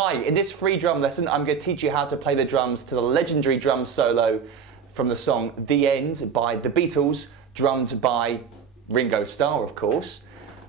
Hi, in this free drum lesson I'm going to teach you how to play the drums to the legendary drum solo from the song The End by the Beatles, drummed by Ringo Starr, of course.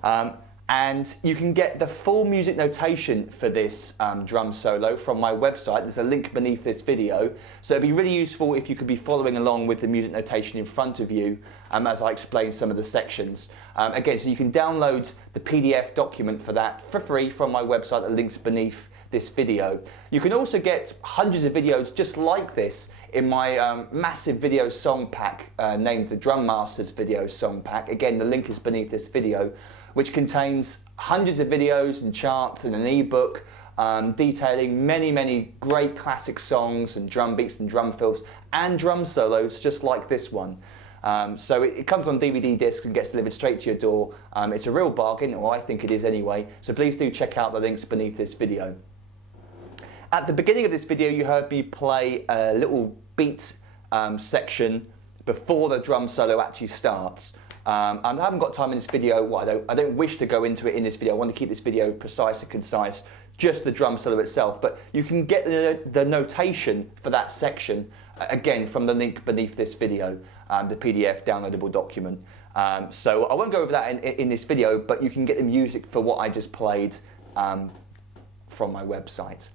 And you can get the full music notation for this drum solo from my website. There's a link beneath this video. So it'd be really useful if you could be following along with the music notation in front of you as I explain some of the sections. Again, so you can download the PDF document for that for free from my website. The link's beneath this video. You can also get hundreds of videos just like this in my massive video song pack named the Drum Masters Video Song Pack. Again, the link is beneath this video, which contains hundreds of videos and charts and an ebook detailing many great classic songs and drum beats and drum fills and drum solos just like this one. So it comes on DVD disc and gets delivered straight to your door. It's a real bargain, or I think it is anyway, so please do check out the links beneath this video. At the beginning of this video you heard me play a little beat section before the drum solo actually starts. And I haven't got time in this video, well, I don't wish to go into it in this video. I want to keep this video precise and concise, just the drum solo itself. But you can get the notation for that section, again, from the link beneath this video, the PDF downloadable document. So I won't go over that in this video, but you can get the music for what I just played from my website.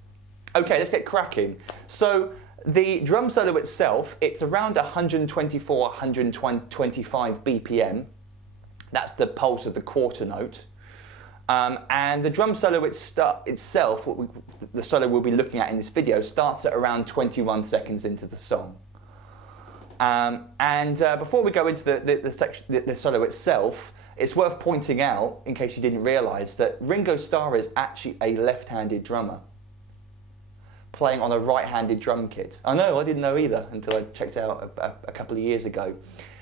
Okay, let's get cracking. So the drum solo itself, it's around 124, 125 BPM. That's the pulse of the quarter note. And the drum solo itself, the solo we'll be looking at in this video, starts at around 21 seconds into the song. Before we go into the solo itself, it's worth pointing out, in case you didn't realise, that Ringo Starr is actually a left-handed drummer, playing on a right-handed drum kit. I know, I didn't know either until I checked it out a couple of years ago.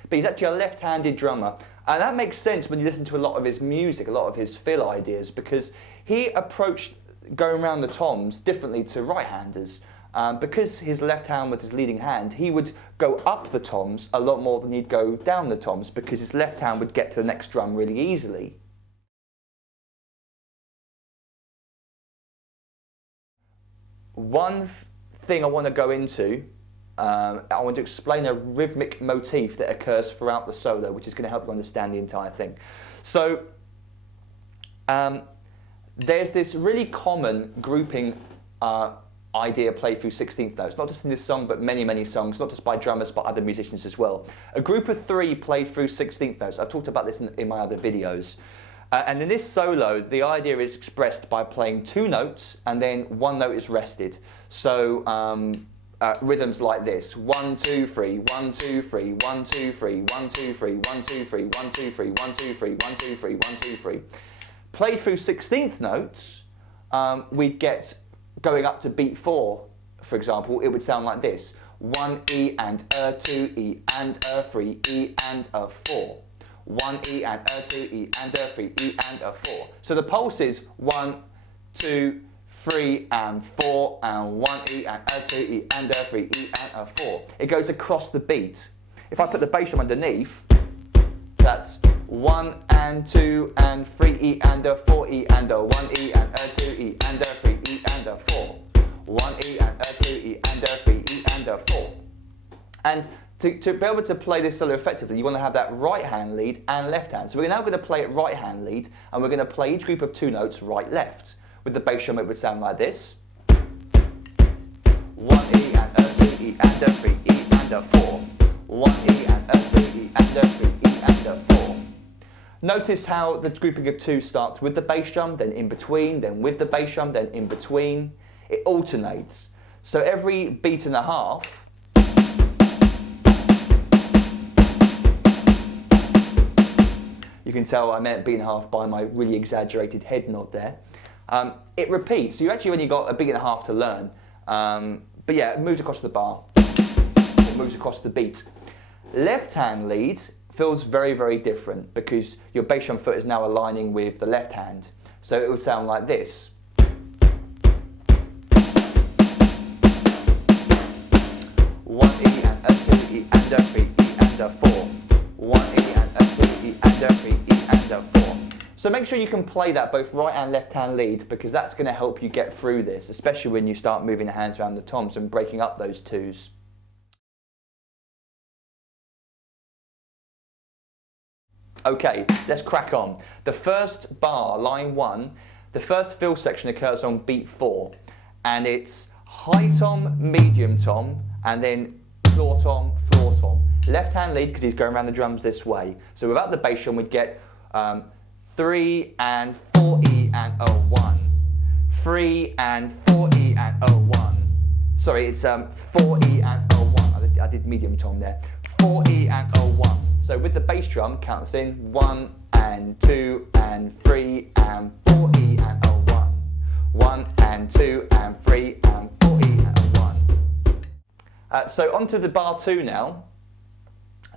But he's actually a left-handed drummer. And that makes sense when you listen to a lot of his music, a lot of his fill ideas, because he approached going around the toms differently to right-handers. Because his left hand was his leading hand, he would go up the toms a lot more than he'd go down the toms, because his left hand would get to the next drum really easily. One thing I want to go into, I want to explain a rhythmic motif that occurs throughout the solo, which is going to help you understand the entire thing. So there's this really common grouping idea played through 16th notes, not just in this song, but many songs, not just by drummers, but other musicians as well. A group of three played through 16th notes. I've talked about this in my other videos. And in this solo, the idea is expressed by playing two notes and then one note is rested. So rhythms like this: 1 2 3, 1 2 3, 1 2 3, 1 2 3, 1 2 3, 1 2 3, 1 2 3, 1 2 3, 1 2 3. Played through 16th notes, we'd get going up to beat 4, for example, it would sound like this: 1 E and a 2 E and a 3 E and a 4. 1 E and a 2 E and a 3 E and a 4. So the pulse is 1 2 3 and 4 and 1 E and a 2 E and a 3 E and a 4. It goes across the beat. If I put the bass drum underneath, that's 1 and 2 and 3 E and a 4 E and a 1 E and a 2 E and a 3 E and a 4. 1 E and a 2 E and a 3 E and a 4. And to be able to play this solo effectively, you want to have that right hand lead and left hand. So we're now going to play it right hand lead, and we're going to play each group of two notes right left. With the bass drum it would sound like this: 1 E and a 2 E and a 3 E and a 4. 1 E and a 2 E and a 3 E and a 4. Notice how the grouping of two starts with the bass drum, then in between, then with the bass drum, then in between. It alternates. So every beat and a half, you can tell I meant beat and a half by my really exaggerated head nod there. It repeats, so you actually only got a beat and a half to learn. But yeah, it moves across the bar, or moves across the beat. Left hand lead feels very different because your bass drum foot is now aligning with the left hand. So it would sound like this: 1 E and a 2 E and a 3 E and a 4. 1 E and a 2 E and a 3 E and a 4. So make sure you can play that both right and left hand lead, because that's going to help you get through this, especially when you start moving the hands around the toms and breaking up those twos. Okay, let's crack on. The first bar, line 1, the first fill section occurs on beat 4, and it's high tom, medium tom, and then floor tom, floor tom. Left hand lead, because he's going around the drums this way. So without the bass drum, we'd get 3 and 4E and O1. 3 and 4E and O1. Sorry, it's 4E and O1. I did medium tom there. 4E and O1. So with the bass drum, count us in 1 and 2 and 3 and 4E and O1. 1 and 2 and 3 and 4E and O1. So onto the bar 2 now.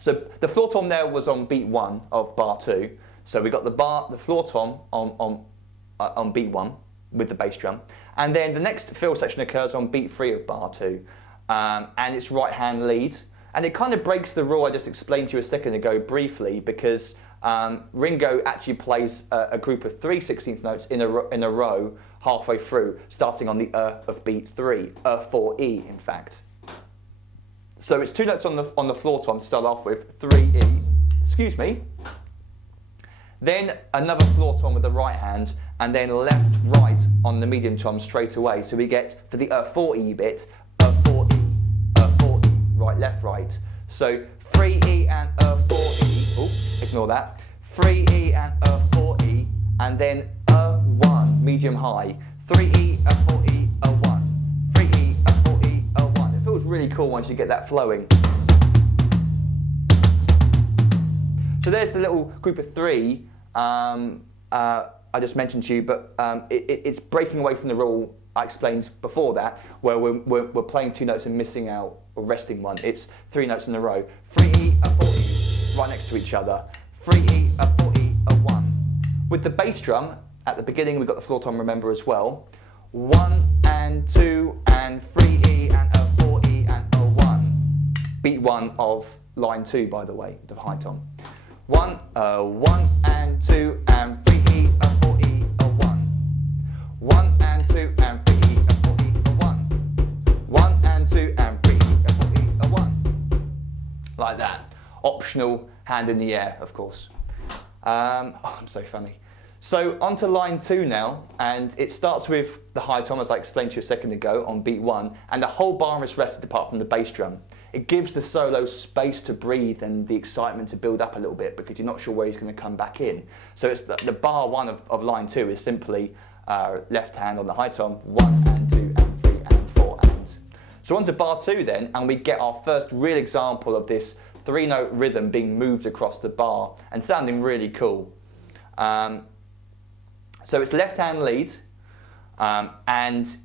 So the floor tom there was on beat 1 of bar 2. So we got the floor tom on beat 1 with the bass drum. And then the next fill section occurs on beat 3 of bar 2. And it's right hand lead. And it kind of breaks the rule I just explained to you a second ago briefly, because Ringo actually plays a group of 3 16th notes in a row halfway through, starting on the of beat 3, 4E in fact. So it's 2 notes on the floor tom to start off with, 3E, excuse me. Then another floor tom with the right hand, and then left, right on the medium tom straight away. So we get, for the 4E bit, 4E, 4E, right, left, right. So 3E and 4E, oh, ignore that. 3E and 4E, and then 1, medium high. 3E, 4E, 1. 3E, 4E, 1. It feels really cool once you get that flowing. So there's the little group of 3 I just mentioned to you, but it's breaking away from the rule I explained before that, where we're playing 2 notes and missing out or resting one. It's 3 notes in a row. 3E, 4E, right next to each other. 3E, 4E, 1. With the bass drum, at the beginning we've got the floor tom, remember, as well. 1 and 2 and 3E and 4E and 1. Beat 1 of line 2, by the way, the high tom. 1, 1 and 2 and 3E, 4E, 1. 1 and 2 and 3E, 4E, 1. 1 and 2 and 3E, 4E, 1. Like that. Optional hand in the air, of course. Oh, I'm so funny. So onto line 2 now, and it starts with the high tom, as I explained to you a second ago, on beat 1, and the whole bar is rested apart from the bass drum. It gives the solo space to breathe and the excitement to build up a little bit, because you're not sure where he's going to come back in. So it's the bar 1 of line 2 is simply left hand on the high tom, 1 and 2 and 3 and 4 and. So onto bar 2 then, and we get our first real example of this 3-note rhythm being moved across the bar and sounding really cool. So it's left hand lead, and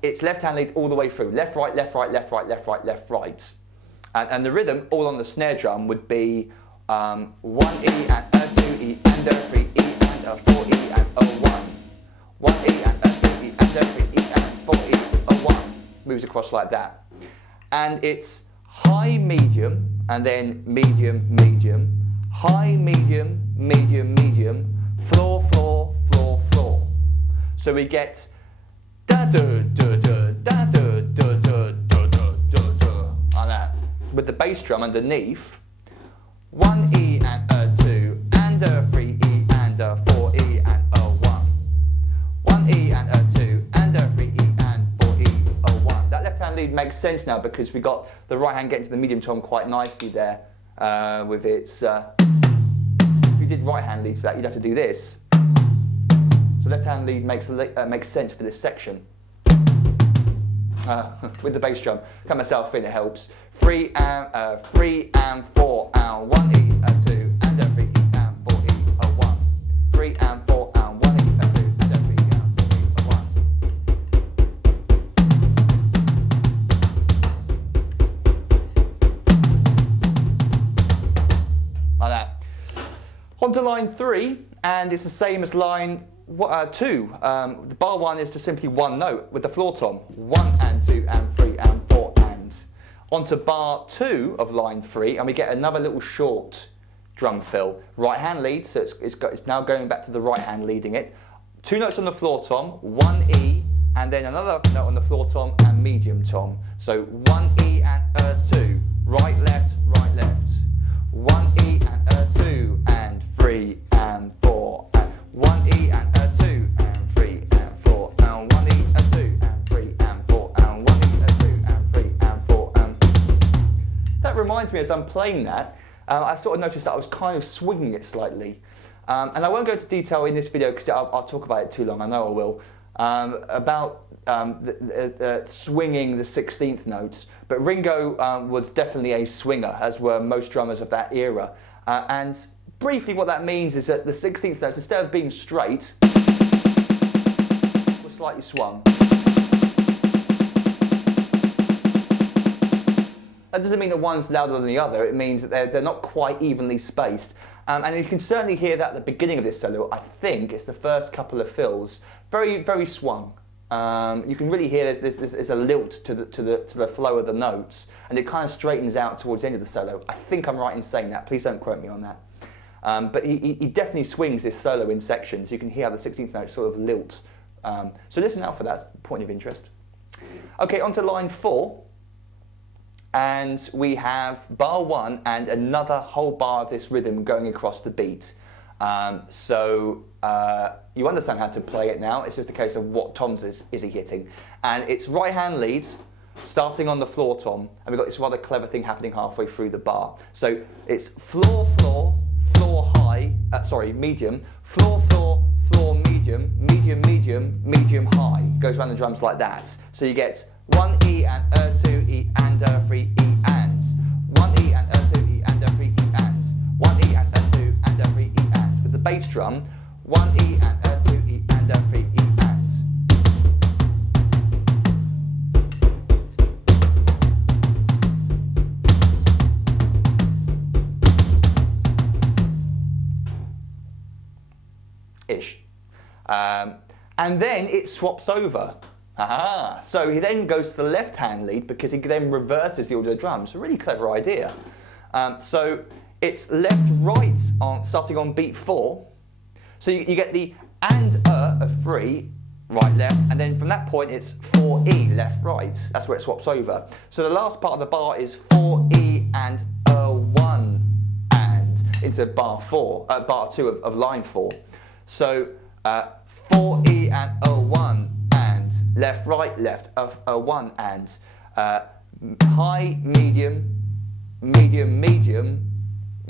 it's left hand lead all the way through. Left, right, left, right, left, right, left, right, left, right. And the rhythm, all on the snare drum, would be 1E and 2E and 3E and 4E and 1. 1E and 2E and 3E and 4E, 1. Moves across like that. And it's high, medium, and then medium, medium, high, medium, medium, medium, floor, floor, floor, floor. So we get da da da da da da da da da da da, like that. With the bass drum underneath, 1E and 2 and 3E and 4E and 1. 1E and 2 and 3E and 4E, 1. That left hand lead makes sense now, because we got the right hand getting to the medium tom quite nicely there with its. If you did right hand lead for that, you'd have to do this. So left hand lead makes sense for this section. With the bass drum, cut myself in, it helps. 3 and 4 and 1E and 2 and 3E and 4E, 1. 3 and 4 and 1E and 2 and 3E and 4E, 1. Like that. On to line 3, and it's the same as line 2. The bar 1 is just simply 1 note with the floor tom. 1 and 2 and 3 and 4 and. On to bar 2 of line 3, and we get another little short drum fill. Right hand lead, so it's now going back to the right hand leading it. 2 notes on the floor tom, 1 E, and then another note on the floor tom and medium tom. So 1 E and 2, right left, 1 E and 2 and 3 and 4, and 1 E and 2 and 3 and 4, and 1 E and 2 and 3 and 4, and 1 E and 2 and 3 and 4. That reminds me, as I'm playing that, I sort of noticed that I was kind of swinging it slightly. And I won't go into detail in this video because I'll talk about it too long, I know I will, about swinging the 16th notes. But Ringo was definitely a swinger, as were most drummers of that era. And briefly what that means is that the 16th notes, instead of being straight, were slightly swung. That doesn't mean that one's louder than the other, it means that they're not quite evenly spaced. And you can certainly hear that at the beginning of this solo. I think it's the first couple of fills, very, very swung. You can really hear there's a lilt to the flow of the notes, and it kind of straightens out towards the end of the solo. I think I'm right in saying that, please don't quote me on that. But he definitely swings this solo in sections. You can hear how the 16th notes sort of lilt. So listen out for that point of interest. Okay, on to line 4. And we have bar 1 and another whole bar of this rhythm going across the beat. So you understand how to play it now. It's just a case of what toms is he hitting. And it's right hand leads, starting on the floor tom. And we've got this rather clever thing happening halfway through the bar. So it's floor, floor, floor high, medium, floor, floor, floor, medium, medium, medium, medium, high. Goes around the drums like that. So you get 1 E and 2 E and 3 E and 1 E and 2 E and 3 E and 1 E and 2 and 3 E and. With the bass drum, 1 E and 2 E and 3 E and. Ish. And then it swaps over. Aha! So he then goes to the left-hand lead because he then reverses the order of the drums. A really clever idea. So it's left-right starting on beat 4. So you get the and of 3, right-left, and then from that point it's 4E, left-right. That's where it swaps over. So the last part of the bar is 4E and 1 and into bar 2 of line 4. So 4E and 1. Left, right, left, 1 and high, medium, medium, medium,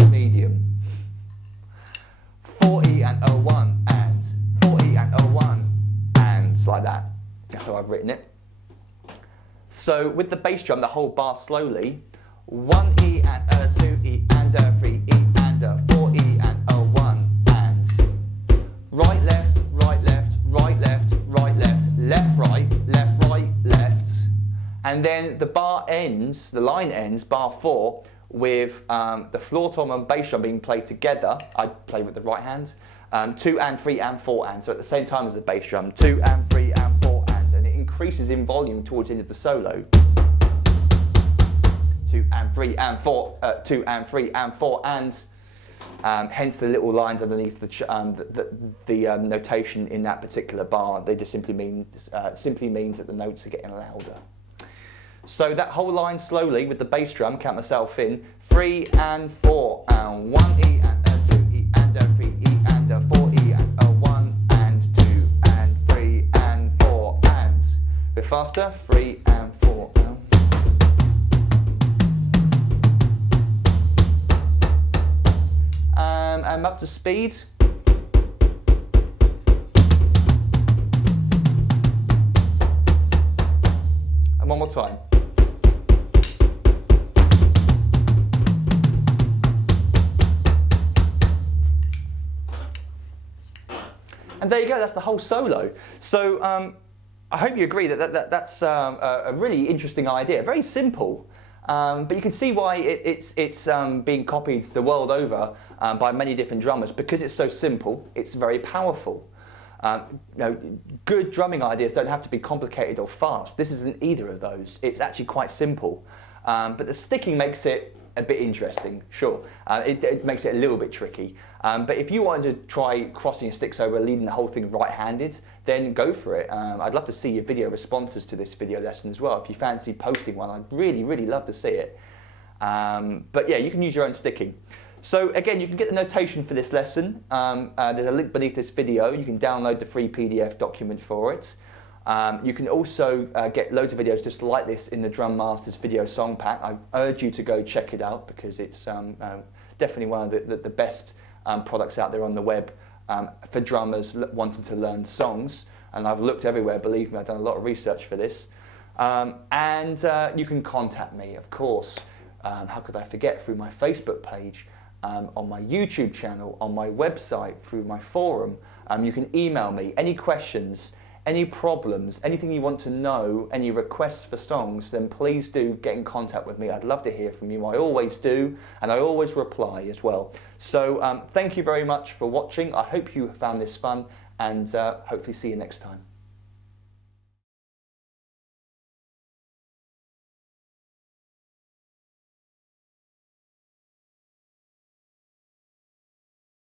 medium. 4E and 1 and 4E and 1 and like that. That's how I've written it. So with the bass drum, the whole bar slowly. 1E and 2E and 3E and 4E and 1 and right, left, right, left, right, left, right, left. Left, right, left, right, left. And then the bar ends, the line ends, bar 4, with the floor tom and bass drum being played together. I play with the right hand. 2 and 3 and 4 and. So at the same time as the bass drum, 2 and 3 and 4 and it increases in volume towards the end of the solo. 2 and 3 and 4, 2 and 3 and 4 and. Hence the little lines underneath the notation in that particular bar. They just simply means that the notes are getting louder. So that whole line slowly with the bass drum, count myself in, 3 and 4 and 1 E and 2 E and 3 E and 4 E and 1 and 2 and 3 and 4 and. A bit faster, 3 and 4 and. I'm up to speed. And one more time. And there you go, that's the whole solo. So I hope you agree that's a really interesting idea, very simple. But you can see why it's being copied the world over by many different drummers because it's so simple. It's very powerful. Good drumming ideas don't have to be complicated or fast. This isn't either of those. It's actually quite simple. But the sticking makes it a bit interesting, sure. It makes it a little bit tricky. But if you wanted to try crossing your sticks over, leading the whole thing right-handed, then go for it. I'd love to see your video responses to this video lesson as well. If you fancy posting one, I'd really, really love to see it. But yeah, you can use your own sticking. So again, you can get the notation for this lesson. There's a link beneath this video. You can download the free PDF document for it. You can also get loads of videos just like this in the Drum Masters video song pack. I urge you to go check it out because it's definitely one of the best products out there on the web for drummers wanting to learn songs. And I've looked everywhere, believe me, I've done a lot of research for this. And you can contact me, of course. How could I forget? Through my Facebook page, on my YouTube channel, on my website, through my forum. You can email me any questions, any problems, anything you want to know, any requests for songs, then please do get in contact with me. I'd love to hear from you. I always do, and I always reply as well. So thank you very much for watching. I hope you found this fun, and hopefully see you next time.